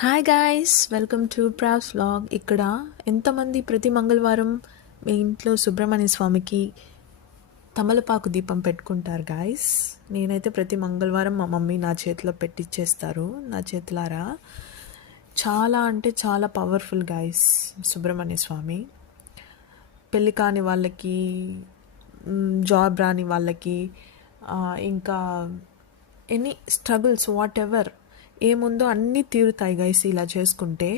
Hi guys, welcome to Prav's vlog. ఇక్కడ ఎంతమంది ప్రతి మంగళవారం మీ ఇంట్లో సుబ్రహ్మణ్య స్వామికి తమలపాకు దీపం పెట్టుకుంటారు గాయ్స్? నేనైతే ప్రతి మంగళవారం మా మమ్మీ నా చేతిలో పెట్టిచ్చేస్తారు, నా చేతులారా. చాలా అంటే చాలా పవర్ఫుల్ గాయ్స్ సుబ్రహ్మణ్య స్వామి. పెళ్ళి కాని వాళ్ళకి, జాబ్ రాని వాళ్ళకి, ఇంకా ఎనీ స్ట్రగుల్స్ వాట్ ఎవర్ ఏముందో అన్నీ తీరుతాయి గైస్ ఇలా చేసుకుంటే.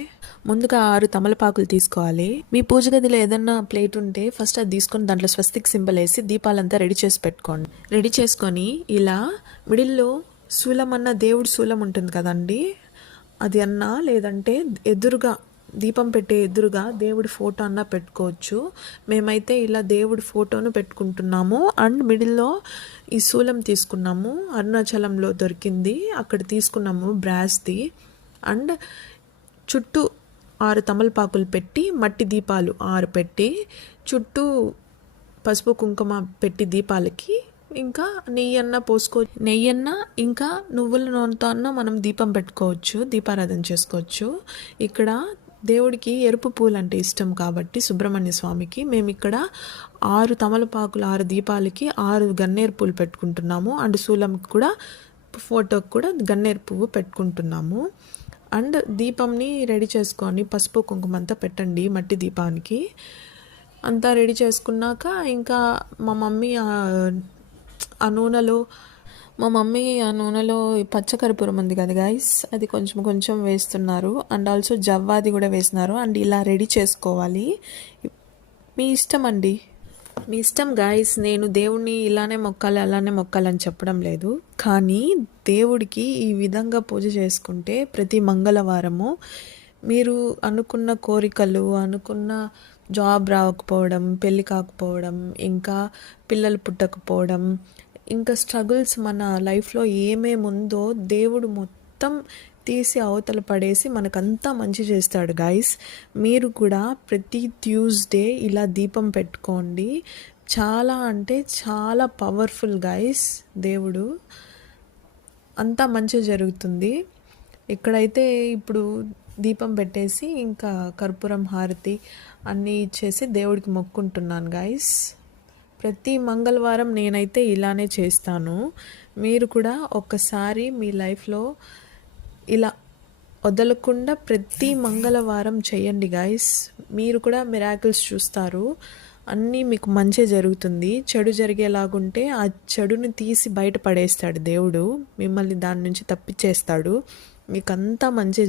ముందుగా 6 తమలపాకులు తీసుకోవాలి. మీ పూజ గదిలో ఏదన్నా ప్లేట్ ఉంటే ఫస్ట్ అది తీసుకొని దాంట్లో స్వస్తిక్ సింబల్ వేసి దీపాలంతా రెడీ చేసి పెట్టుకోండి. రెడీ చేసుకొని ఇలా మిడిల్లో శూలం అన్న దేవుడి శూలం ఉంటుంది కదండి, అది అన్నా లేదంటే ఎదురుగా దీపం పెట్టే ఎదురుగా దేవుడి ఫోటో అన్నా పెట్టుకోవచ్చు. మేమైతే ఇలా దేవుడి ఫోటోను పెట్టుకుంటున్నాము. అండ్ మిడిల్లో ఈ శూలం తీసుకున్నాము, అరుణాచలంలో దొరికింది, అక్కడ తీసుకున్నాము బ్రాస్ది. అండ్ చుట్టూ 6 తమలపాకులు పెట్టి, మట్టి దీపాలు 6 పెట్టి, చుట్టూ పసుపు కుంకుమ పెట్టి దీపాలకి ఇంకా నెయ్యన్న ఇంకా నువ్వుల నూనెతో అన్న మనం దీపం పెట్టుకోవచ్చు, దీపారాధన చేసుకోవచ్చు. ఇక్కడ దేవుడికి ఎరుపు పూలు అంటే ఇష్టం కాబట్టి సుబ్రహ్మణ్య స్వామికి మేము ఇక్కడ 6 తమలపాకులు 6 దీపాలకి 6 గన్నేరు పూలు పెట్టుకుంటున్నాము. అండ్ శూలంకి కూడా ఫోటోకి కూడా గన్నేరు పువ్వు పెట్టుకుంటున్నాము. అండ్ దీపంని రెడీ చేసుకొని పసుపు కుంకుమ అంతా పెట్టండి మట్టి దీపానికి. అంతా రెడీ చేసుకున్నాక ఇంకా మా మమ్మీ ఆ నూనెలో పచ్చకర్పూరం ఉంది కదా గైస్, అది కొంచెం కొంచెం వేస్తున్నారు. అండ్ ఆల్సో జవ్వాది కూడా వేస్తున్నారు. అండ్ ఇలా రెడీ చేసుకోవాలి. మీ ఇష్టం అండి, మీ ఇష్టం గాయస్. నేను దేవుణ్ణి ఇలానే మొక్కాలి అలానే మొక్కాలని చెప్పడం లేదు, కానీ దేవుడికి ఈ విధంగా పూజ చేసుకుంటే ప్రతి మంగళవారము మీరు అనుకున్న కోరికలు, అనుకున్న జాబ్ రాకపోవడం, పెళ్ళి కాకపోవడం, ఇంకా పిల్లలు పుట్టకపోవడం, ఇంకా స్ట్రగుల్స్ మన లైఫ్లో ఏమేముందో దేవుడు మొత్తం తీసి అవతల పడేసి మనకంతా మంచి చేస్తాడు గాయస్. మీరు కూడా ప్రతి ట్యూస్డే ఇలా దీపం పెట్టుకోండి. చాలా అంటే చాలా పవర్ఫుల్ గాయస్ దేవుడు, అంతా మంచి జరుగుతుంది. ఇక్కడైతే ఇప్పుడు దీపం పెట్టేసి ఇంకా కర్పూరం హారతి అన్నీ ఇచ్చేసి దేవుడికి మొక్కుంటున్నాను గాయస్. ప్రతి మంగళవారం నేనైతే ఇలానే చేస్తాను. మీరు కూడా ఒక్కసారి మీ లైఫ్లో ఇలా వదలకుండా ప్రతి మంగళవారం చేయండి గాయస్. మీరు కూడా మిరాకిల్స్ చూస్తారు, అన్నీ మీకు మంచి జరుగుతుంది. చెడు జరిగేలాగుంటే ఆ చెడుని తీసి బయట పడేస్తాడు దేవుడు, మిమ్మల్ని దాని నుంచి తప్పించేస్తాడు, మీకు అంతా మంచి